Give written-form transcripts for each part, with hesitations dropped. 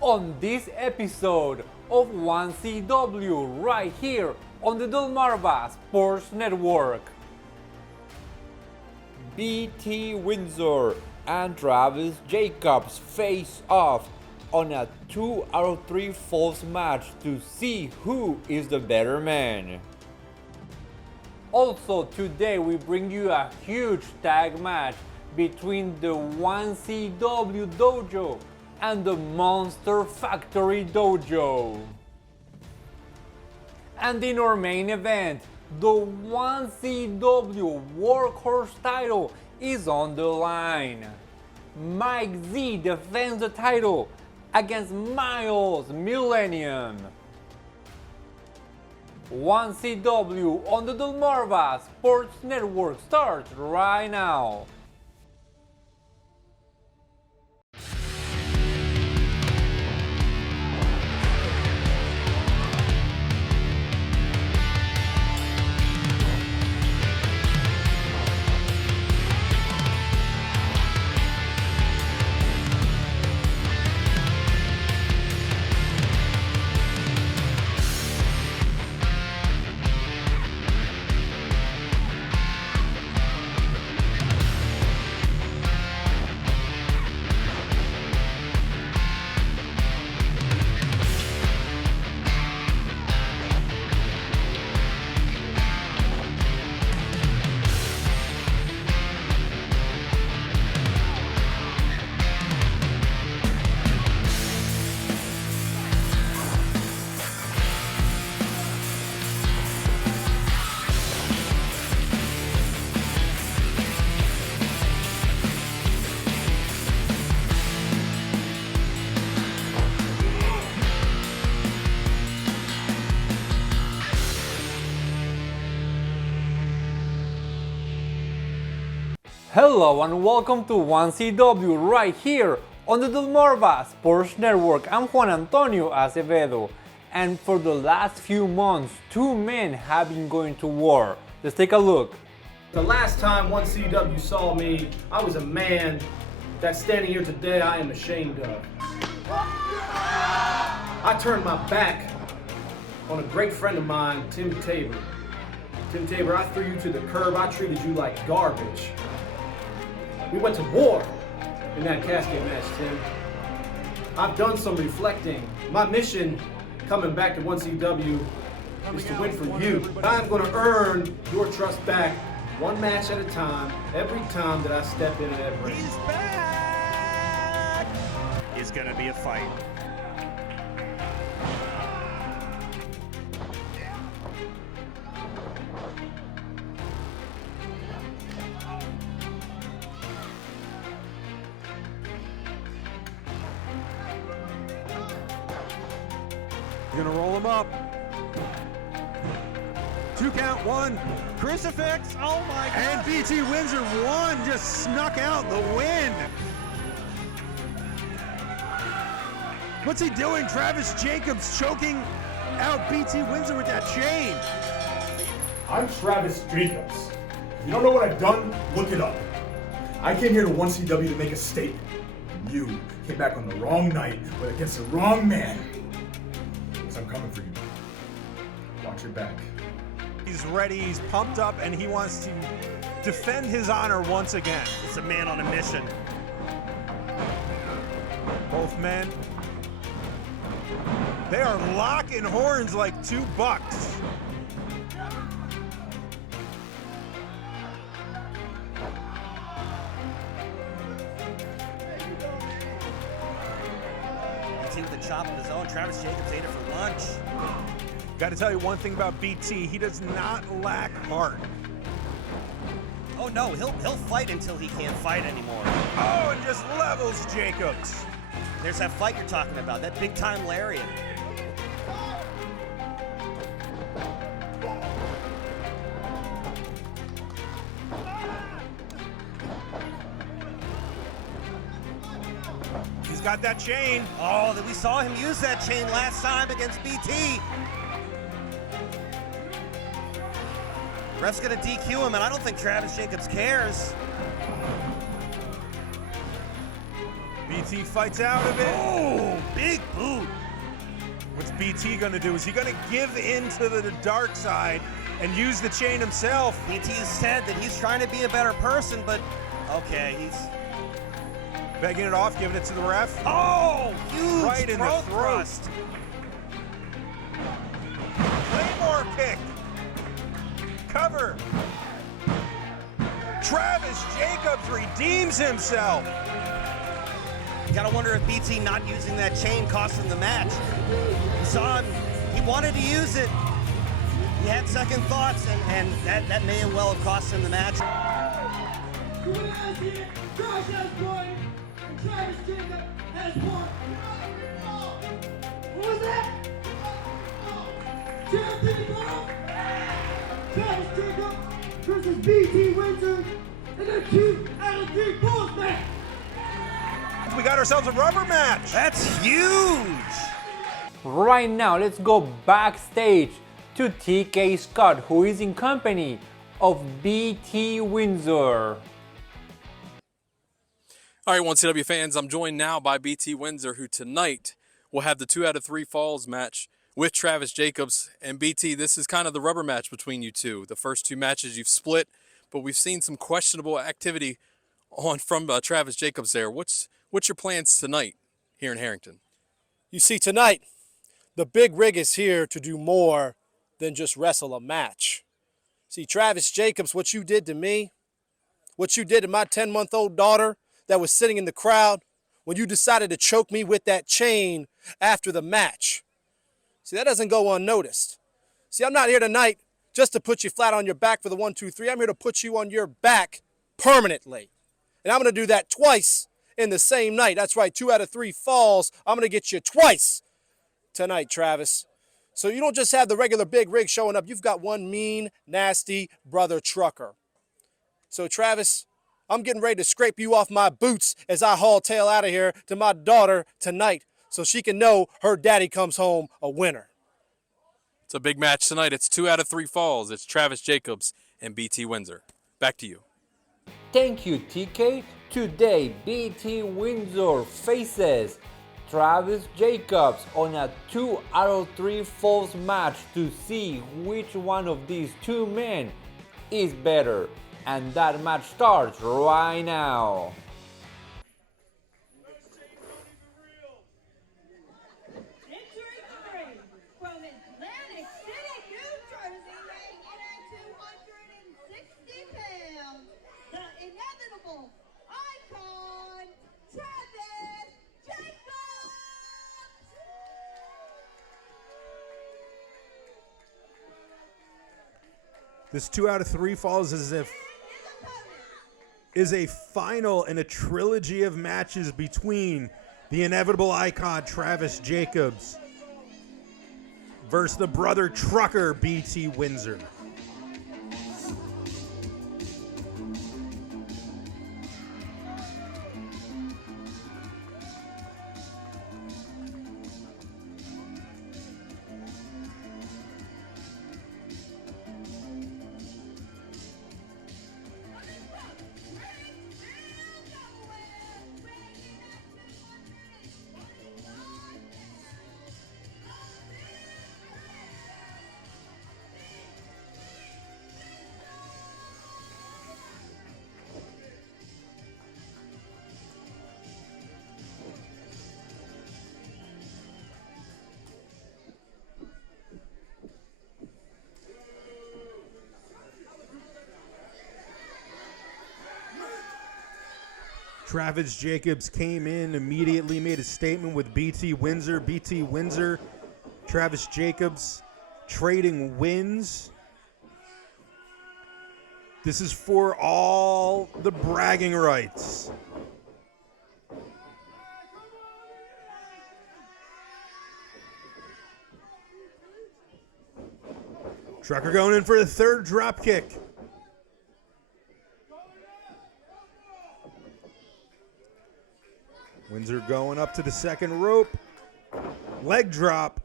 on this episode of 1CW right here on the Delmarva Sports Network. BT Windsor and Travis Jacobs face off on a 2 out of 3 falls match to see who is the better man. Also today we bring you a huge tag match between the 1CW Dojo and the Monster Factory Dojo. And in our main event, the 1CW Workhorse title is on the line. Mike Z defends the title against Miles Millennium. 1CW on the Delmarva Sports Network starts right now. Hello and welcome to 1CW right here on the Delmarva Sports Network. I'm Juan Antonio Acevedo, and for the last few months, two men have been going to war. Let's take a look. The last time 1CW saw me, I was a man that standing here today I am ashamed of. I turned my back on a great friend of mine, Tim Tabor. Tim Tabor, I threw you to the curb. I treated you like garbage. We went to war in that casket match, Tim. I've done some reflecting. My mission coming back to 1CW is to win for you. I'm going to earn your trust back one match at a time, every time that I step into that ring. He's back! It's going to be a fight. Gonna roll him up. 2 count, 1. Crucifix. Oh my God. And BT Windsor 1 just snuck out the win. What's he doing? Travis Jacobs choking out BT Windsor with that chain. I'm Travis Jacobs. If you don't know what I've done, look it up. I came here to 1CW to make a statement. You came back on the wrong night, but against the wrong man. I'm coming for you. Watch your back. He's ready, he's pumped up, and he wants to defend his honor once again. It's a man on a mission. Both men, they are locking horns like 2 bucks. With the chop of his own. Travis Jacobs ate it for lunch. Got to tell you one thing about BT, he does not lack heart. Oh no, he'll fight until he can't fight anymore. Oh, and just levels Jacobs. There's that fight you're talking about, that big time lariat. He's got that chain. Oh, we saw him use that chain last time against BT. Ref's gonna DQ him, and I don't think Travis Jacobs cares. BT fights out of it. Oh, big boot. What's BT going to do? Is he going to give in to the dark side and use the chain himself? BT has said that he's trying to be a better person, but okay, he's begging it off, giving it to the ref. oh, huge Right in the throat. thrust. Claymore kick. Cover. Travis Jacobs redeems himself. Gotta wonder if BT not using that chain cost him the match. We saw him, he wanted to use it. He had second thoughts, and that may well have cost him the match. Josh has point, and Travis Jacob has point. What was that? Travis Jacob versus BT Windsor in a 2 out of 3 falls match. We got ourselves a rubber match. That's huge. Right now, let's go backstage to TK Scott, who is in company of BT Windsor. All right, 1CW fans, I'm joined now by BT Windsor, who tonight will have the 2 out of 3 falls match with Travis Jacobs. And BT, this is kind of the rubber match between you two. The first 2 matches you've split, but we've seen some questionable activity from Travis Jacobs there. What's your plans tonight here in Harrington? You see, tonight, the big rig is here to do more than just wrestle a match. See, Travis Jacobs, what you did to me, what you did to my 10-month-old daughter that was sitting in the crowd when you decided to choke me with that chain after the match. See, that doesn't go unnoticed. See, I'm not here tonight just to put you flat on your back for the 1, 2, 3. I'm here to put you on your back permanently. And I'm going to do that twice in the same night. That's right, 2 out of 3 falls. I'm going to get you twice tonight, Travis. So you don't just have the regular big rig showing up. You've got one mean, nasty brother trucker. So, Travis, I'm getting ready to scrape you off my boots as I haul tail out of here to my daughter tonight so she can know her daddy comes home a winner. It's a big match tonight. It's 2 out of 3 falls. It's Travis Jacobs and BT Windsor. Back to you. Thank you, TK. Today, BT Windsor faces Travis Jacobs on a 2 out of 3 falls match to see which one of these 2 men is better. And that match starts right now. Entering the ring from Atlantic City, New Jersey, weighing in at 260 pounds, the inevitable icon, Travis Jacobs! This 2 out of 3 falls is a final in a trilogy of matches between the inevitable icon Travis Jacobs versus the brother trucker BT Windsor. Travis Jacobs came in, immediately made a statement with BT Windsor. BT Windsor, Travis Jacobs trading wins. This is for all the bragging rights. Trucker going in for the 3rd drop kick. Windsor going up to the 2nd rope. Leg drop.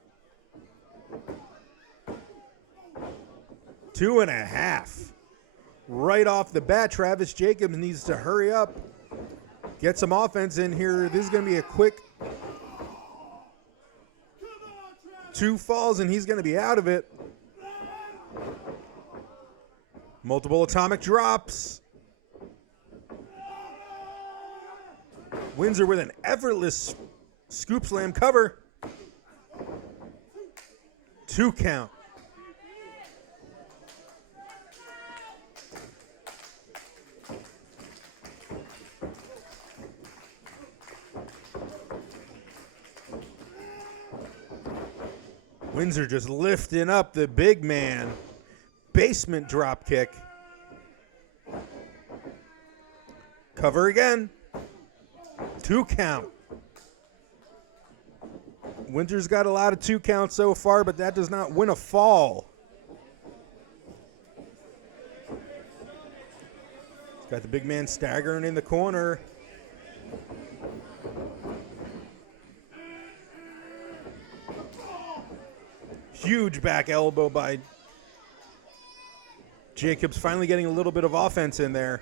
2.5. Right off the bat, Travis Jacobs needs to hurry up get some offense in here. This is going to be a quick 2 falls, and he's going to be out of it. Multiple atomic drops. Windsor with an effortless scoop slam cover. 2 count. Windsor just lifting up the big man. Basement drop kick. Cover again. 2 count. Windsor's got a lot of 2 counts so far, but that does not win a fall. He's got the big man staggering in the corner. Huge back elbow by Jacobs, finally getting a little bit of offense in there.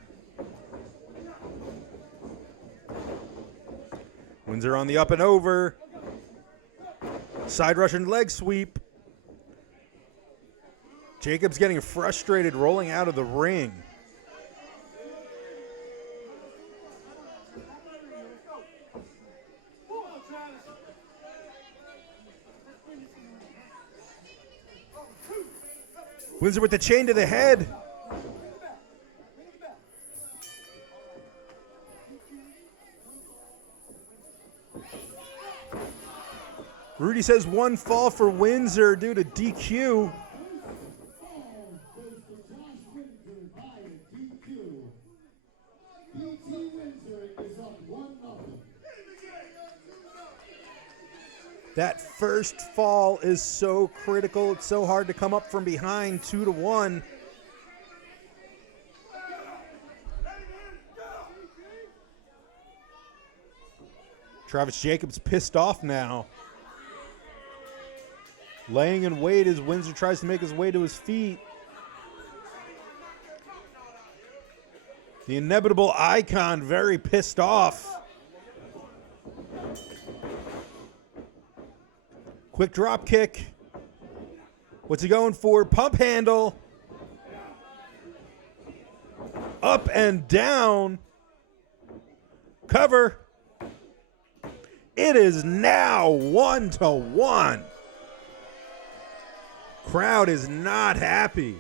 Windsor on the up and over. Side Russian leg sweep. Jacobs getting frustrated, rolling out of the ring. Windsor with the chain to the head. Rudy says 1 fall for Windsor due to DQ. That first fall is so critical. It's so hard to come up from behind 2-1. Travis Jacobs pissed off now. Laying in wait as Windsor tries to make his way to his feet. The inevitable icon very pissed off. Quick drop kick. What's he going for? Pump handle. Up and down. Cover. It is now 1-1. Crowd is not happy.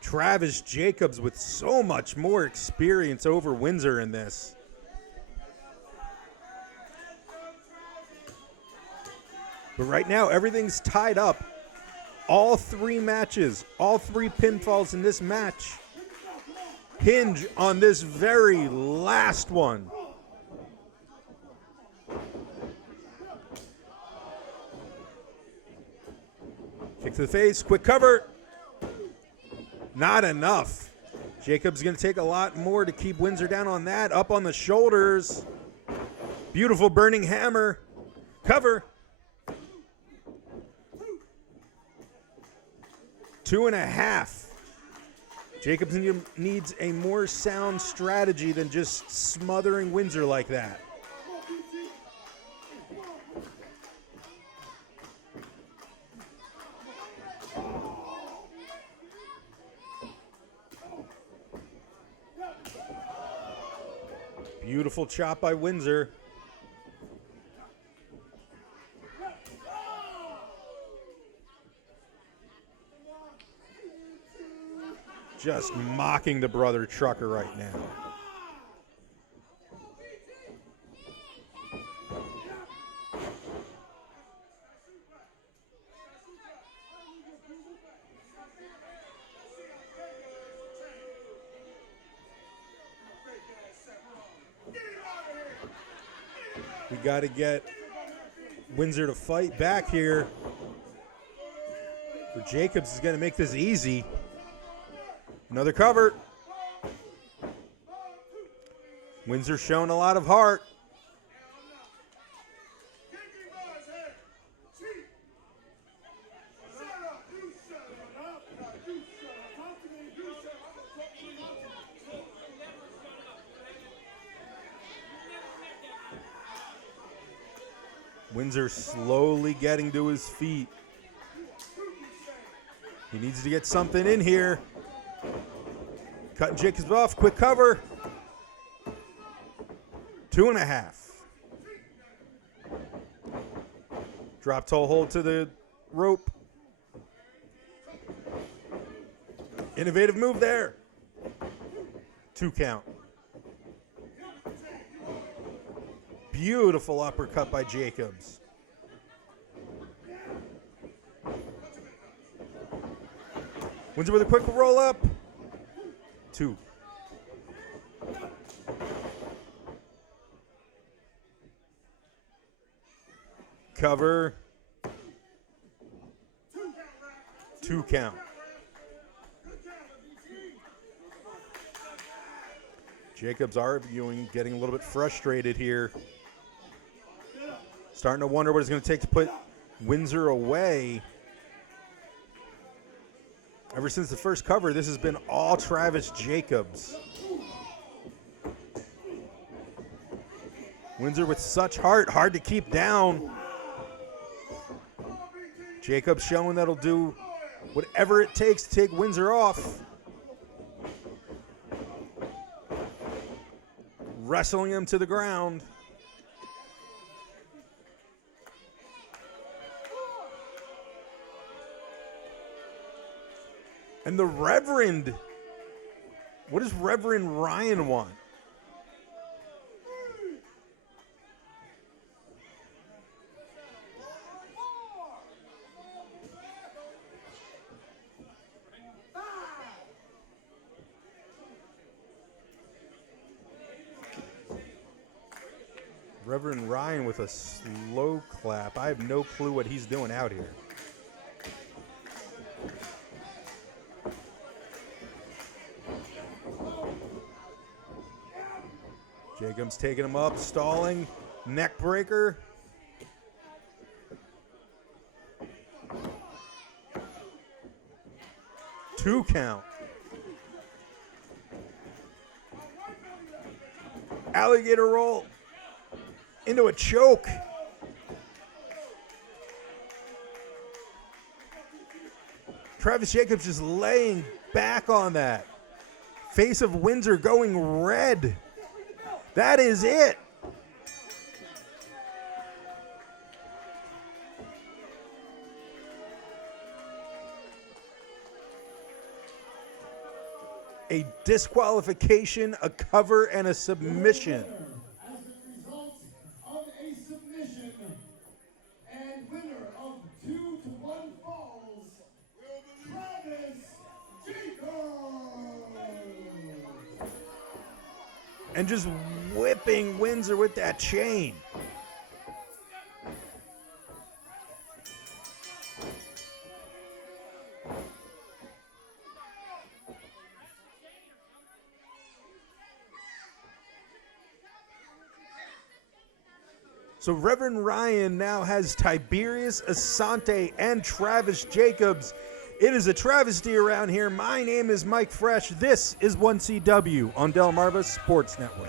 Travis Jacobs with so much more experience over Windsor in this. But right now, everything's tied up. All 3 matches, all 3 pinfalls in this match hinge on this very last one. Kick to the face, quick cover. Not enough. Jacobs going to take a lot more to keep Windsor down on that. Up on the shoulders. Beautiful burning hammer. Cover. 2.5. Jacobs needs a more sound strategy than just smothering Windsor like that. Beautiful chop by Windsor. Just mocking the brother trucker right now. We got to get Windsor to fight back here. Or Jacobs is going to make this easy. Another cover. Windsor showing a lot of heart. Windsor slowly getting to his feet. He needs to get something in here. Cutting Jacobs off, quick cover. 2.5. Drop toe hold to the rope. Innovative move there. 2 count. Beautiful uppercut by Jacobs. Windsor with a quick roll up. 2. Cover. 2 count. Jacobs arguing, getting a little bit frustrated here. Starting to wonder what it's going to take to put Windsor away. Ever since the first cover, this has been all Travis Jacobs. Windsor with such heart, hard to keep down. Jacobs showing that he'll do whatever it takes to take Windsor off. Wrestling him to the ground. And the Reverend, what does Reverend Ryan want? Reverend Ryan with a slow clap. I have no clue what he's doing out here. Jacobs taking him up, stalling, neck breaker. Two count. Alligator roll into a choke. Travis Jacobs just laying back on that. Face of Windsor going red. That is it. A disqualification, a cover, and a submission. As a result of a submission and winner of 2-1 falls, Travis Jacobs. And just whipping Windsor with that chain. So Reverend Ryan now has Tiberius Asante and Travis Jacobs. It is a travesty around here. My name is Mike Fresh. This is 1CW on Delmarva Sports Network.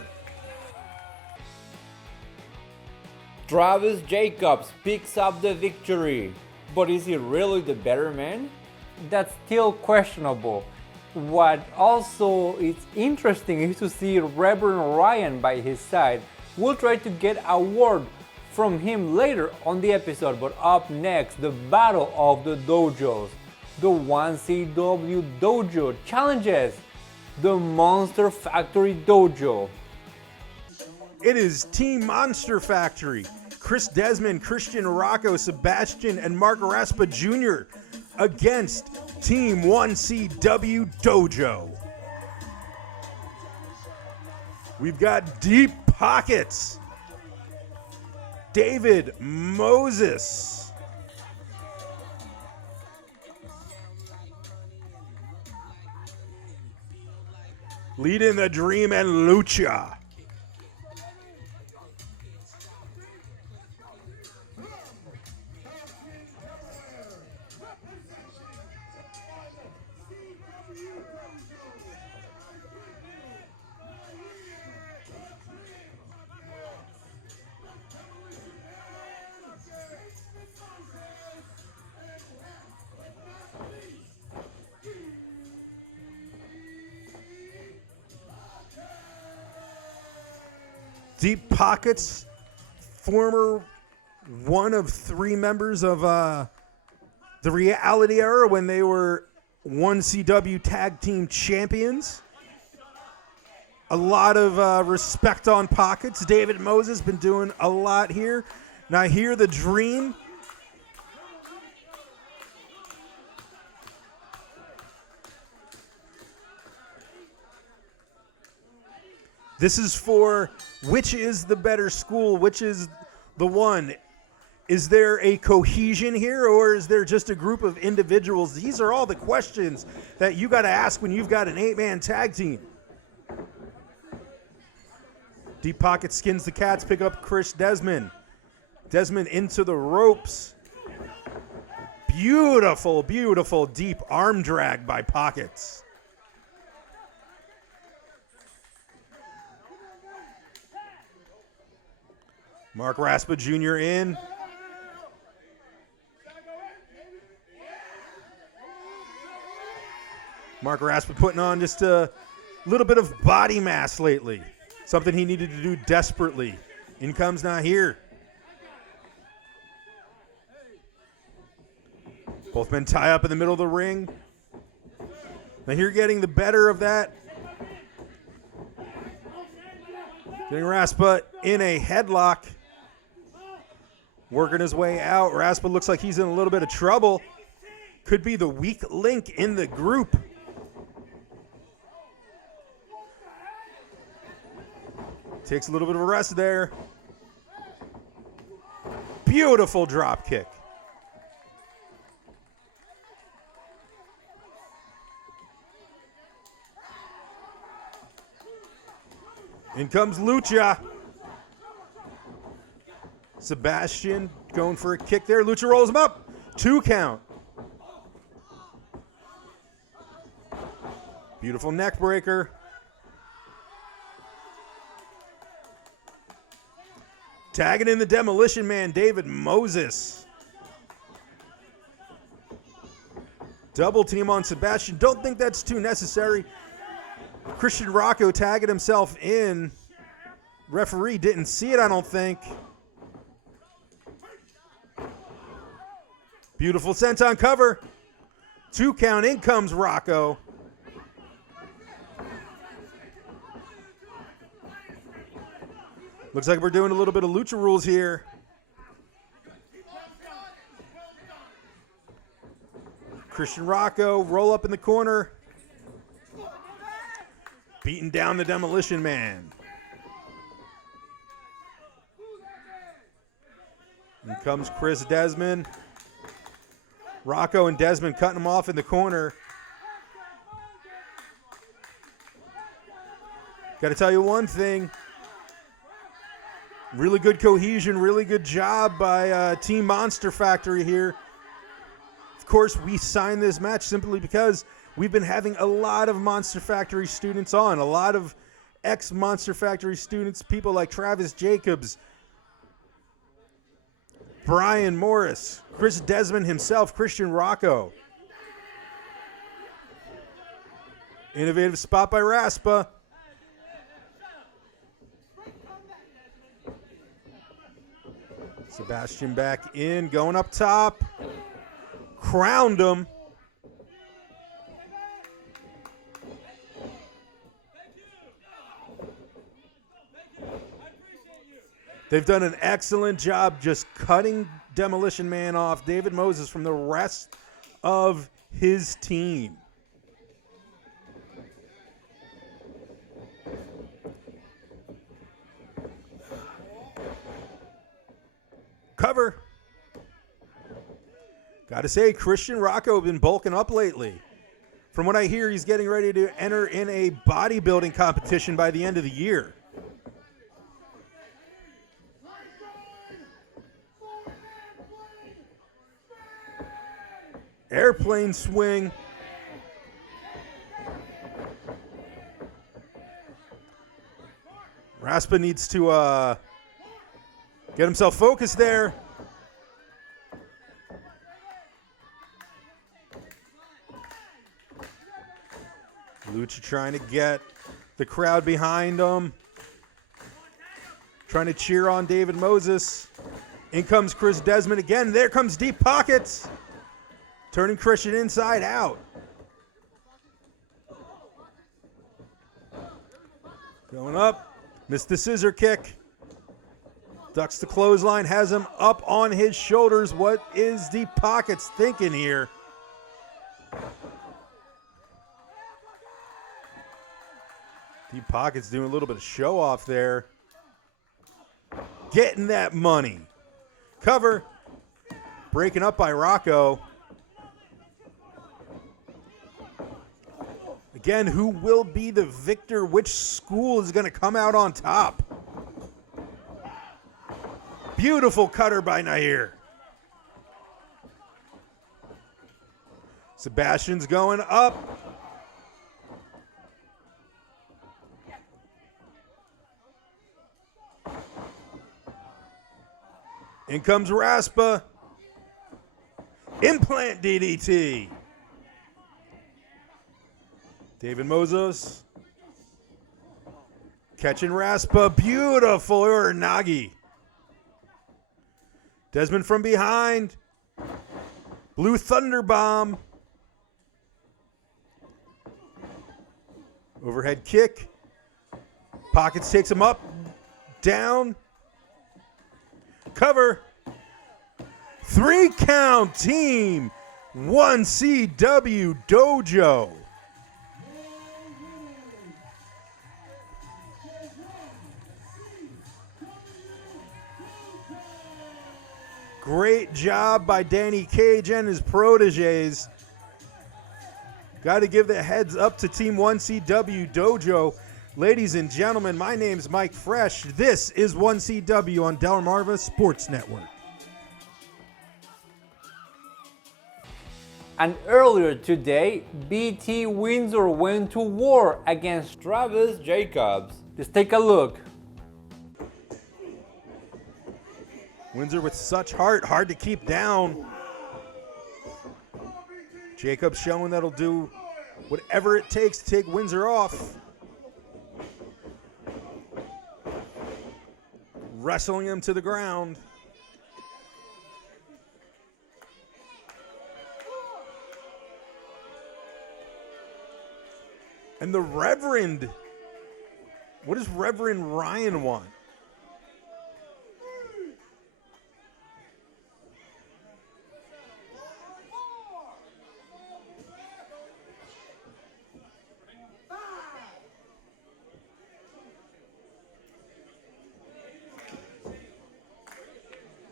Travis Jacobs picks up the victory. But is he really the better man? That's still questionable. What also is interesting is to see Reverend Ryan by his side. We'll try to get a word from him later on the episode, but up next, the battle of the dojos. The 1CW dojo challenges the Monster Factory dojo. It is Team Monster Factory. Chris Desmond, Christian Rocco, Sebastian, and Mark Raspa Jr. against Team 1CW Dojo. We've got Deep Pockets, David Moses, Lead in the Dream and Lucha. Deep Pockets, former one of 3 members of the Reality Era when they were 1CW Tag Team Champions. A lot of respect on Pockets. David Moses been doing a lot here. Now here the Dream. This is for which is the better school, which is the one. Is there a cohesion here, or is there just a group of individuals? These are all the questions that you got to ask when you've got an 8-man tag team. Deep Pocket skins the Cats, pick up Chris Desmond. Desmond into the ropes. Beautiful, beautiful deep arm drag by Pockets. Mark Raspa Jr. in. Mark Raspa putting on just a little bit of body mass lately. Something he needed to do desperately. In comes Not Here. Both men tie up in the middle of the ring. Now here getting the better of that. Getting Raspa in a headlock. Working his way out. Raspa looks like he's in a little bit of trouble. Could be the weak link in the group. Takes a little bit of a rest there. Beautiful drop kick. In comes Lucha. Sebastian going for a kick there. Lucha rolls him up. 2 count. Beautiful neck breaker. Tagging in the Demolition Man, David Moses. Double team on Sebastian. Don't think that's too necessary. Christian Rocco tagging himself in. Referee didn't see it, I don't think. Beautiful senton cover. 2 count. In comes Rocco. Looks like we're doing a little bit of lucha rules here. Christian Rocco, roll up in the corner. Beating down the Demolition Man. In comes Chris Desmond. Rocco and Desmond cutting him off in the corner. Got to tell you one thing. Really good cohesion, really good job by Team Monster Factory here. Of course, we signed this match simply because we've been having a lot of Monster Factory students on. A lot of ex-Monster Factory students, people like Travis Jacobs, Brian Morris, Chris Desmond himself, Christian Rocco. Innovative spot by Raspa. Sebastian back in, going up top. Crowned him. They've done an excellent job just cutting Demolition Man off, David Moses, from the rest of his team. Cover. Got to say, Christian Rocco been bulking up lately. From what I hear, he's getting ready to enter in a bodybuilding competition by the end of the year. Airplane swing. Raspa needs to get himself focused there. Lucha trying to get the crowd behind him. trying to cheer on David Moses. In comes Chris Desmond again. There comes Deep Pockets, turning Christian inside out. Going up, missed the scissor kick. Ducks the clothesline, has him up on his shoulders. What is Deep Pockets thinking here? Deep Pockets doing a little bit of show off there. Getting that money. Cover. Breaking up by Rocco. Again, who will be the victor? Which school is going to come out on top? Beautiful cutter by Nair. Sebastian's going up. In comes Raspa. Implant DDT. David Moses. Catching Raspa. Beautiful Uranagi. Desmond from behind. Blue Thunder Bomb. Overhead kick. Pockets takes him up. Down. Cover. 3 count team. 1CW Dojo. Great job by Danny Cage and his proteges. Got to give the heads up to Team 1CW Dojo. Ladies and gentlemen, my name's Mike Fresh. This is 1CW on Delmarva Sports Network. And earlier today, BT Windsor went to war against Travis Jacobs. Let's take a look. Windsor with such heart, hard to keep down. Jacobs showing that'll do whatever it takes to take Windsor off. Wrestling him to the ground. And the Reverend, what does Reverend Ryan want?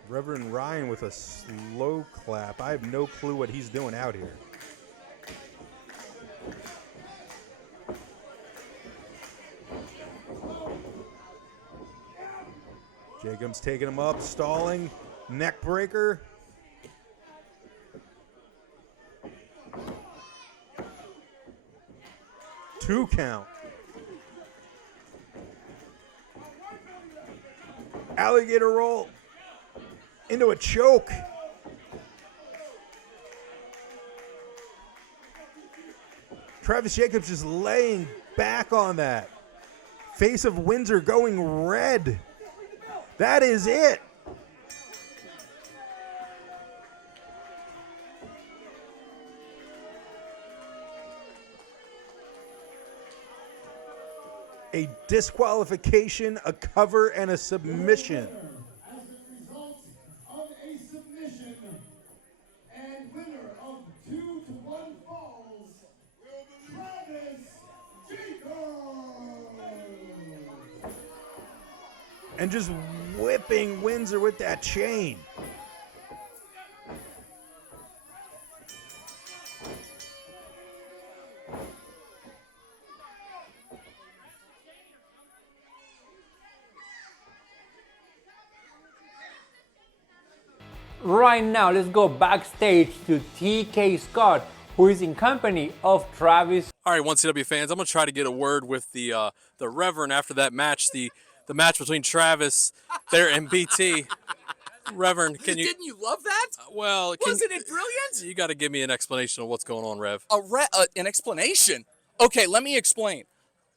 Reverend Ryan with a slow clap. I have no clue what he's doing out here. Jacobs taking him up, stalling, neck breaker. Two count. Alligator roll into a choke. Travis Jacobs just laying back on that. Face of Windsor going red. That is it. A disqualification, a cover, and a submission. As a result of a submission and winner of 2-1 falls, Travis Jacobs. And just whipping Windsor with that chain. Right now, let's go backstage to TK Scott, who is in company of Travis. All right, 1CW fans, I'm going to try to get a word with the Reverend after that match, the match between Travis there and BT. Reverend, can you... Didn't you love that? Well... Wasn't it brilliant? You got to give me an explanation of what's going on, Rev. An explanation? Okay, let me explain.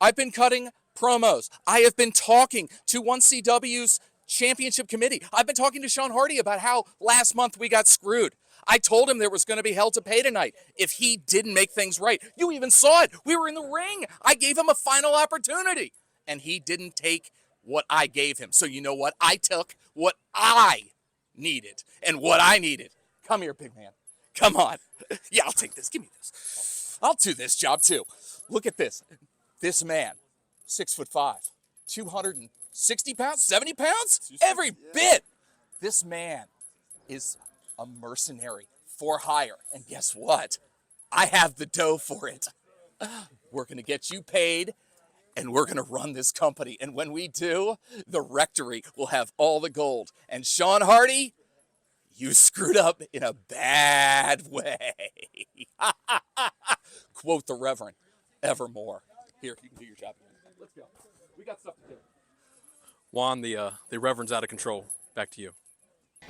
I've been cutting promos. I have been talking to 1CW's championship committee. I've been talking to Sean Hardy about how last month we got screwed. I told him there was going to be hell to pay tonight if he didn't make things right. You even saw it. We were in the ring. I gave him a final opportunity, and he didn't take what I gave him. So you know what? I took what I needed, and what I needed. Come here, big man. Come on. Yeah, I'll take this. Give me this. I'll do this job too. Look at this. This man, 6'5", 260 pounds, 70 pounds? Every bit. This man is a mercenary for hire. And guess what? I have the dough for it. We're going to get you paid, and we're going to run this company. And when we do, the rectory will have all the gold. And Sean Hardy, you screwed up in a bad way. Quote the Reverend, evermore. Here, you can do your job. Let's go. We got stuff to do. Juan, the Reverend's out of control. Back to you.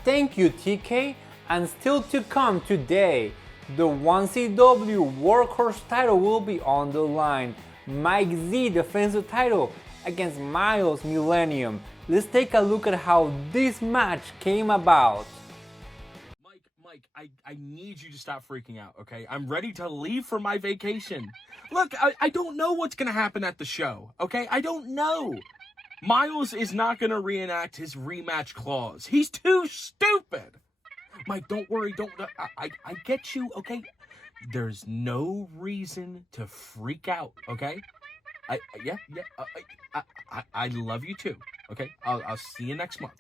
Thank you, TK. And still to come today, the 1CW Workhorse title will be on the line. Mike Z defends the title against Miles Millennium. Let's take a look at how this match came about. Mike, I need you to stop freaking out, okay? I'm ready to leave for my vacation. Look, I don't know what's going to happen at the show, okay? I don't know. Miles is not going to reenact his rematch clause. He's too stupid. Mike, don't worry. I get you, okay? There's no reason to freak out, okay? I love you too, okay? I'll see you next month.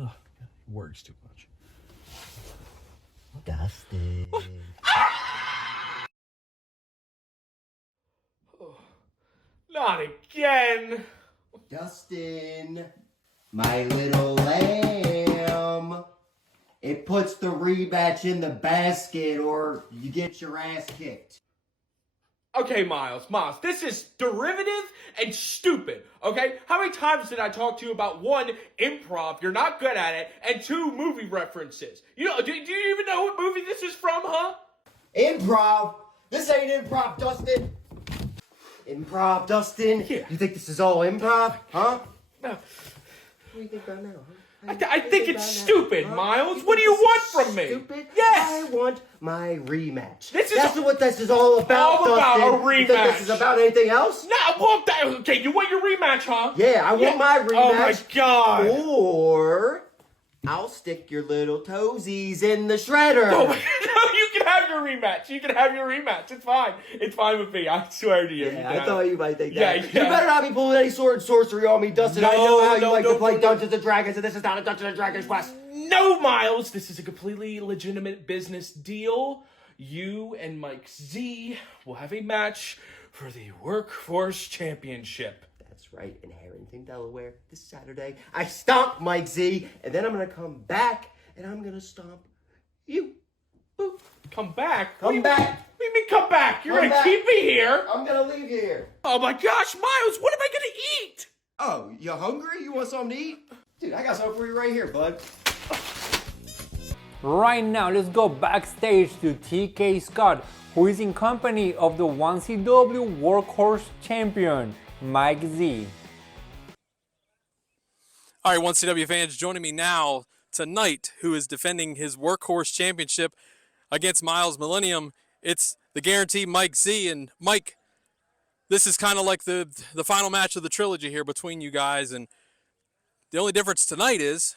Ugh, words too much. Dustin. Not again. Dustin, my little lamb. It puts the rematch in the basket or you get your ass kicked. Okay, Miles, this is derivative and stupid, okay? How many times did I talk to you about one, improv, you're not good at it, and two, movie references? You know, do you even know what movie this is from, huh? Improv? This ain't improv, Dustin. Improv, Dustin? Yeah. You think this is all improv, huh? No. What do you think about now, huh? I think it's stupid, Miles. What do you want from me? Stupid? Yes. I want my rematch. That's what this is all about, all about Dustin. a rematch. You think this is about anything else? No, well, okay, you want your rematch, huh? Yeah, I want my rematch. Oh my God. Or I'll stick your little toesies in the shredder. Oh my God. No, you can have your rematch. You can have your rematch. It's fine. It's fine with me. I swear to you. Yeah, I thought you might think that. Yeah. You better not be pulling any sword and sorcery on me, Dustin. No, I know how you no, like no, to play no. Dungeons and Dragons, and this is not a Dungeons and Dragons quest. No, Miles. This is a completely legitimate business deal. You and Mike Z will have a match for the Workhorse Championship. That's right, in Harrington, Delaware, this Saturday. I stomp Mike Z, and then I'm going to come back, and I'm going to stomp you. Boop. Come back? Come back. What do you mean come back? You're Come going to back. keep me here? I'm going to leave you here. Oh my gosh, Miles, what am I going to eat? Oh, you hungry? You want something to eat? Dude, I got something for you right here, bud. Right now, let's go backstage to TK Scott, who is in company of the 1CW Workhorse Champion, Mike Z. All right, 1CW fans, joining me now tonight, who is defending his Workhorse Championship against Miles Millennium. It's the guaranteed Mike Z. And Mike, this is kind of like the final match of the trilogy here between you guys. And the only difference tonight is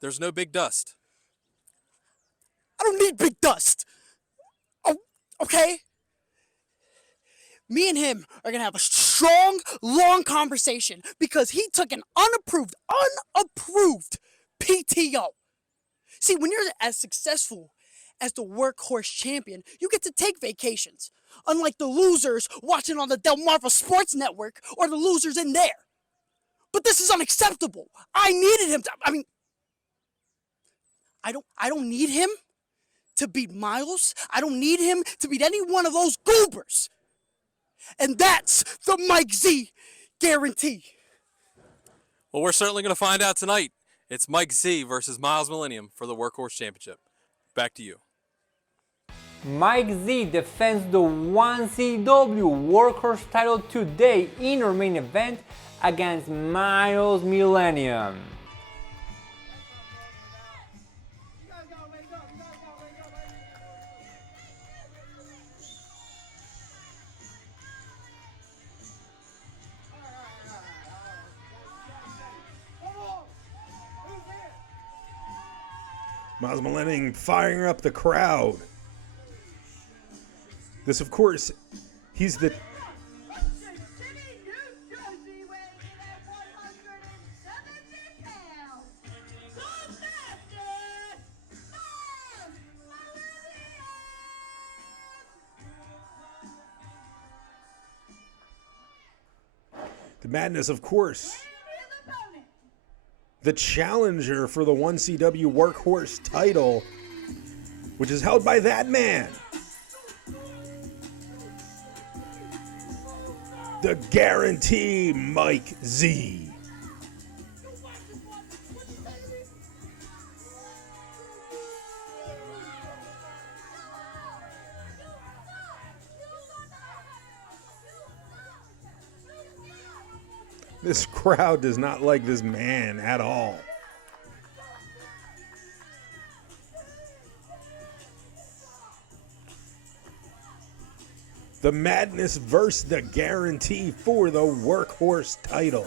there's no Big Dust. I don't need Big Dust. Oh, okay? Me and him are going to have a strong, long conversation because he took an unapproved PTO. See, when you're as successful as the Workhorse champion, you get to take vacations. Unlike the losers watching on the Delmarva Sports Network or the losers in there. But this is unacceptable. I needed him to, I don't need him to beat Miles. I don't need him to beat any one of those goobers. And that's the Mike Z guarantee. Well, we're certainly going to find out tonight. It's Mike Z versus Miles Millennium for the Workhorse Championship. Back to you. Mike Z defends the 1CW Workhorse title today in our main event against Miles Millennium. Miles Millennium firing up the crowd. This, of course, he's the... The Madness, of course. The challenger for the 1CW Workhorse title, which is held by that man, the Guarantee Mike Z. This crowd does not like this man at all. The Madness versus the Guarantee for the Workhorse title.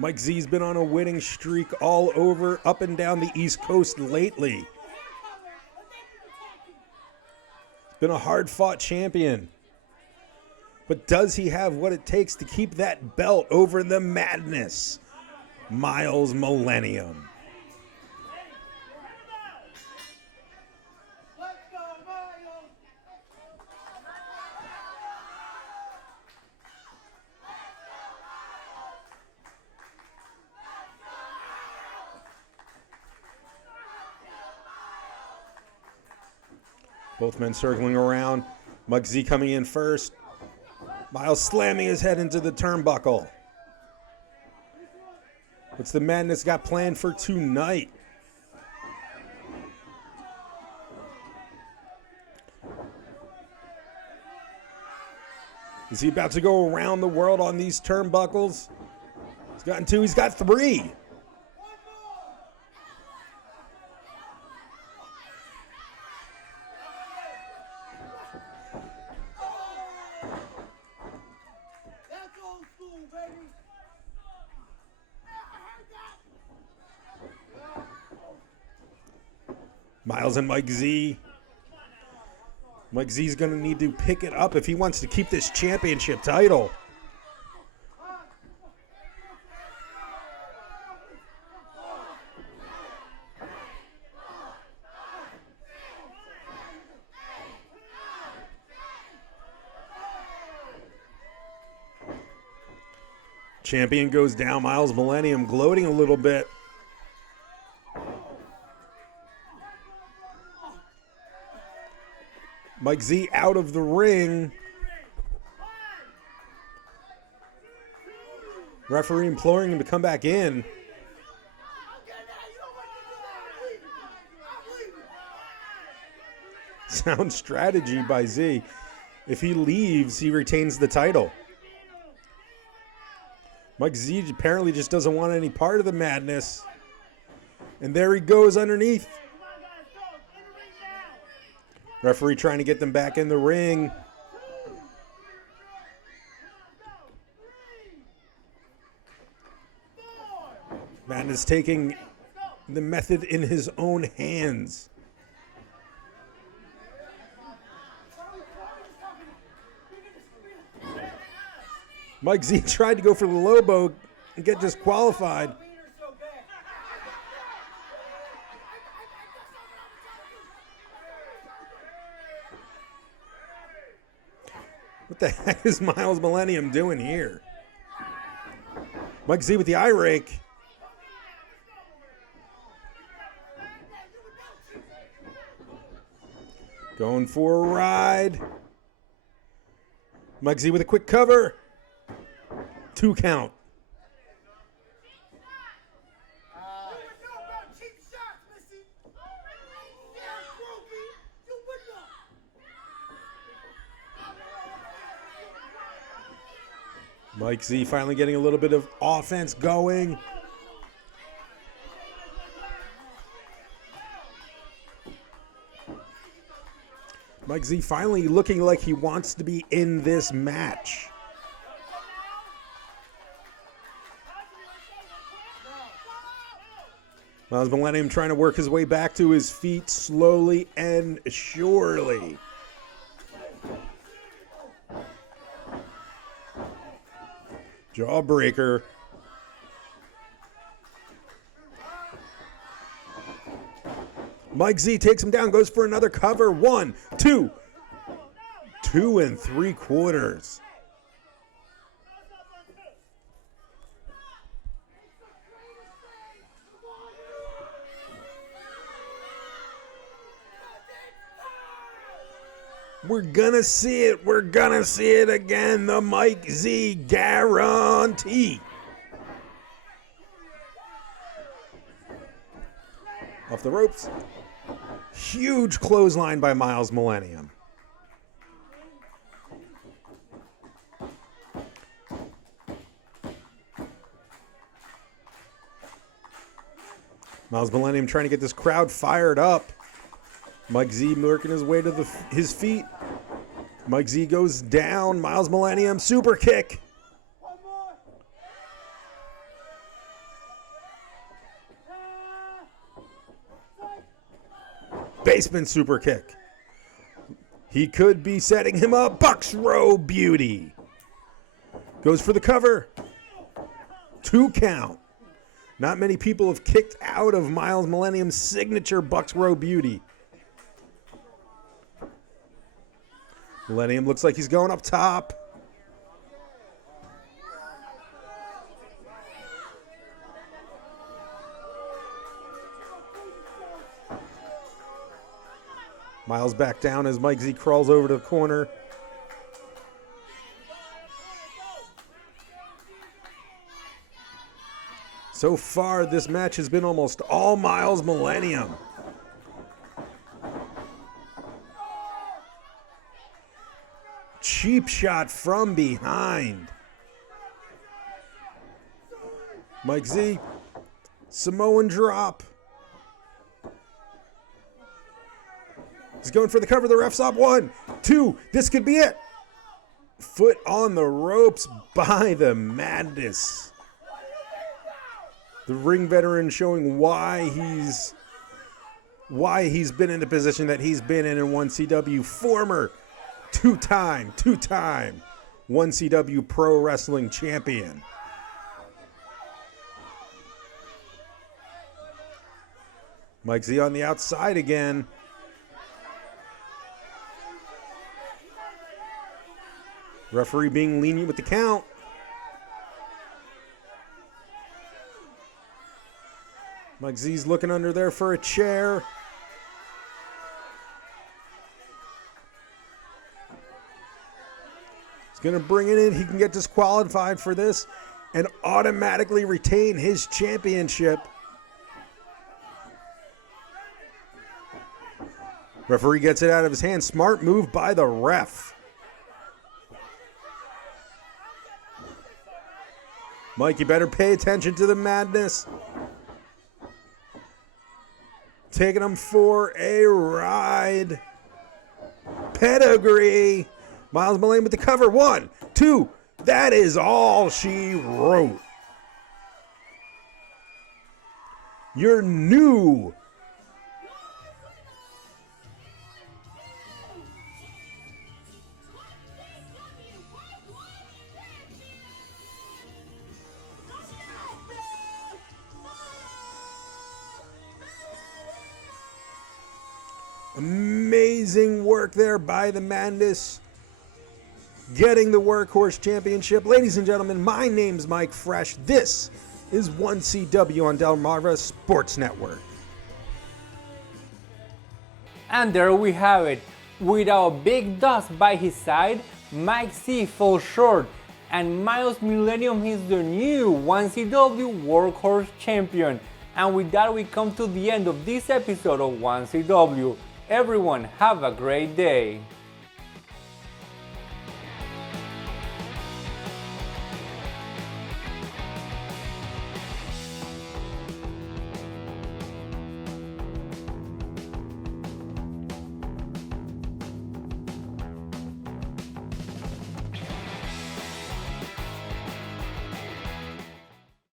Mike Z's been on a winning streak all over, up and down the East Coast lately. Been a hard-fought champion. But does he have what it takes to keep that belt over the Madness? Miles Millennium. Both men circling around. Mike Z coming in first. Miles slamming his head into the turnbuckle. What's the Madness got planned for tonight? Is he about to go around the world on these turnbuckles? He's gotten two, he's got three. Miles and Mike Z. Mike Z's going to need to pick it up if he wants to keep this championship title. Champion goes down. Miles Millennium gloating a little bit. Mike Z out of the ring. Referee imploring him to come back in. Sound strategy by Z. If he leaves, he retains the title. Mike Z apparently just doesn't want any part of the Madness. And there he goes underneath. Referee trying to get them back in the ring. Madness taking the method in his own hands. Mike Z tried to go for the Lobo and get disqualified. What the heck is Miles Millennium doing here? Mike Z with the eye rake. Going for a ride. Mike Z with a quick cover. 2 count. Mike Z finally getting a little bit of offense going. Mike Z finally looking like he wants to be in this match. Miles Millennium trying to work his way back to his feet slowly and surely. Jawbreaker. Mike Z takes him down, goes for another cover. 1, 2. 2 3/4. We're gonna see it. We're gonna see it again. The Mike Z guarantee. Off the ropes. Huge clothesline by Miles Millennium. Miles Millennium trying to get this crowd fired up. Mike Z working his way to his feet. Mike Z goes down. Miles Millennium super kick. Basement super kick. He could be setting him up. Bucks Row Beauty. Goes for the cover. 2 count. Not many people have kicked out of Miles Millennium's signature Bucks Row Beauty. Millennium looks like he's going up top. Miles back down as Mike Z crawls over to the corner. So far, this match has been almost all Miles Millennium. Cheap shot from behind. Mike Z, Samoan drop. He's going for the cover. The ref's up. 1, 2. This could be it. Foot on the ropes by the Madness. The ring veteran showing why he's been in the position that he's been in 1CW. Former two-time 1CW Pro Wrestling Champion. Mike Z on the outside again. Referee being lenient with the count. Mike Z's looking under there for a chair. He's going to bring it in. He can get disqualified for this and automatically retain his championship. Referee gets it out of his hand. Smart move by the ref. Mike, you better pay attention to the Madness. Taking him for a ride. Pedigree. Miles Millennium with the cover. 1, 2. That is all she wrote. Your new amazing work there by the Madness. getting the Workhorse Championship. Ladies and gentlemen, my name's Mike Fresh. This is 1CW on Delmarva Sports Network. And there we have it. Without Big Dust by his side, Mike C falls short, and Miles Millennium is the new 1CW Workhorse Champion. And with that, we come to the end of this episode of 1CW. Everyone, have a great day.